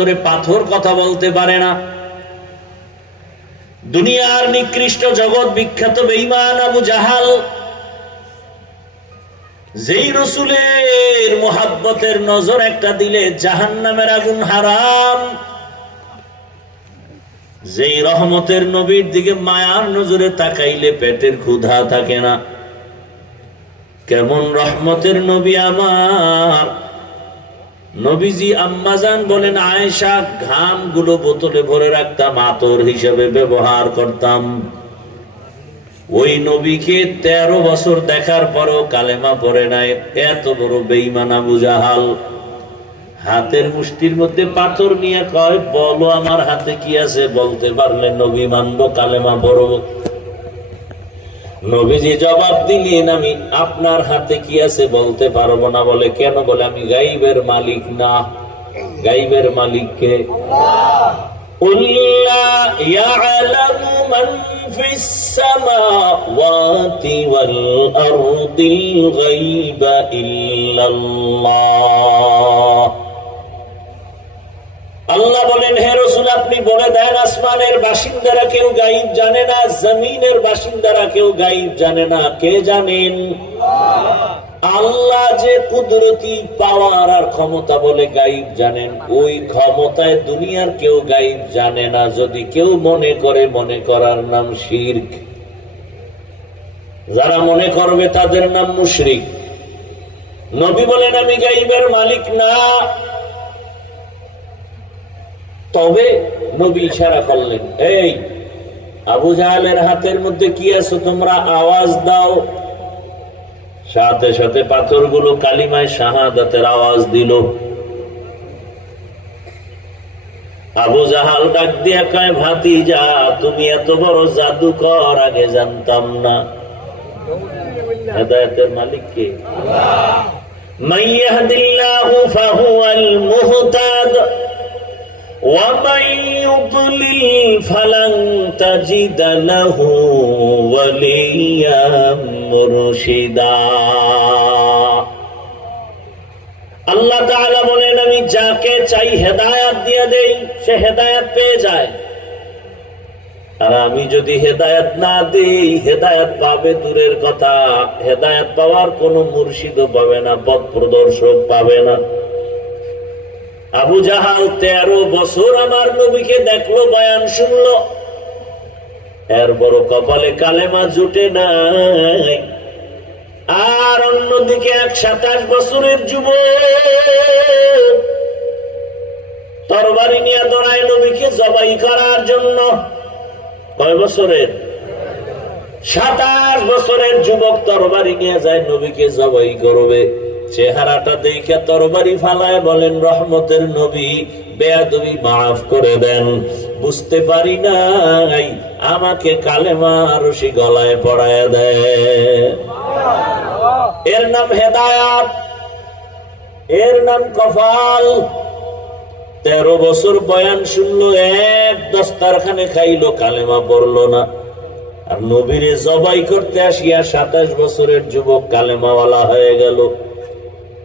অন্তরে পাথর কথা বলতে পারে না। দুনিয়ার নিকৃষ্ট জগৎ বিখ্যাত বেঈমান আবু জাহাল, যেই রসুলের মোহাব্বতের নজর একটা দিলে জাহান্নামের আগুন হারাম, যেই রহমতের নবীর দিকে মায়ার নজরে তাকাইলে পেটের ক্ষুধা থাকে না, কেমন রহমতের নবী আমার নবীজি। আম্মাজান বলেন আয়েশা, ঘাম গুলো বোতলে ভরে রাখতাম, আতর হিসেবে ব্যবহার করতাম। ওই নবীকে 13 বছর দেখার পরও কালেমা পড়ে নাই, এত বড় বেঈমান আবু জাহাল। হাতের মুষ্টির মধ্যে পাথর নিয়ে কয়, বলো আমার হাতে কি আছে, বলতে পারলে নবী মানবো, কালেমা পড়ব। নবীজি জবাব দিলেন, আমি আপনার হাতে কি আছে বলতে পারবো না। বলে কেন? বলে আমি গাইবের মালিক না। গাইবের মালিক কে? আল্লাহ বলেন, হে রাসূল আপনি বলে দেন, আসমানের বাসিন্দারা কেউ গায়েব জানে না, জমিনের বাসিন্দারা কেউ গায়েব জানে না। কে জানেন? আল্লাহ যে কুদরতি পাওয়ার আর ক্ষমতা বলে গায়েব জানেন, ওই ক্ষমতায় দুনিয়ার কেউ গায়েব জানে না। যদি কেউ মনে করে, মনে করার নাম শিরক। যারা মনে করবে তাদের নাম মুশরিক। নবী বলেন আমি গায়েবের মালিক না। তবে নবী ইশারা করলেন, এই আবু জাহালের হাতের মধ্যে কি আছে তোমরা আওয়াজ দাও। সাথে সাথে পাথরগুলো কালিমায় শাহাদাতের আওয়াজ দিল। আবু জাহাল ডাক দিয়া কয়, ভাতিজা তুমি এত বড় জাদুকর, আগে জানতাম না। হেদায়েতের মালিক কে? মান ইয়াহদিল্লাহু ফাহুয়াল মুহতাদ وَمَن يُضْلِلْ فَلَن تَجِدَ لَهُ وَلِيًّا مُرْشِدًا। আল্লাহ তাআলা বলেন, আমি যাকে চাই হেদায়েত দিয়ে দেই, সে হেদায়েত পেয়ে যায়। আর আমি যদি হেদায়েত না দেই, হেদায়েত পাবে দূরের কথা, হেদায়েত পাওয়ার কোন মুর্শিদও পাবে না, পথ প্রদর্শক পাবে না। আবু জাহাল 13 বছর আমার নবীকে দেখলো, বয়ান শুনলো, এর বড় কপালে কালেমা জুটে নাই। আর অন্যদিকে 27 বছরের যুবক তরবারি নিয়ে দৌড়ায় নবীকে জবাই করার জন্য। কয় বছরের? 27 বছরের যুবক তরবারি নিয়ে যায় নবীকে জবাই করবে। চেহারাটা দেখে তরবারি ফালায় বলেন, রহমতের নবী বেয়াদবি মাফ করে দেন, বুঝতে পারি নাই, আমাকে কালেমা রশি গলায় পড়ায় দেয়। এর নাম হেদায়াত, এর নাম কপাল। 13 বছর বয়ান শুনলো, এক দস্তারখানে খাইলো, কালেমা পড়লো না। আর নবীরে জবাই করতে আসিয়া 27 বছরের যুবক কালেমাওয়ালা হয়ে গেল।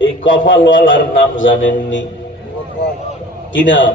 এই কপালওয়ালার নাম জানেননি? কি নাম?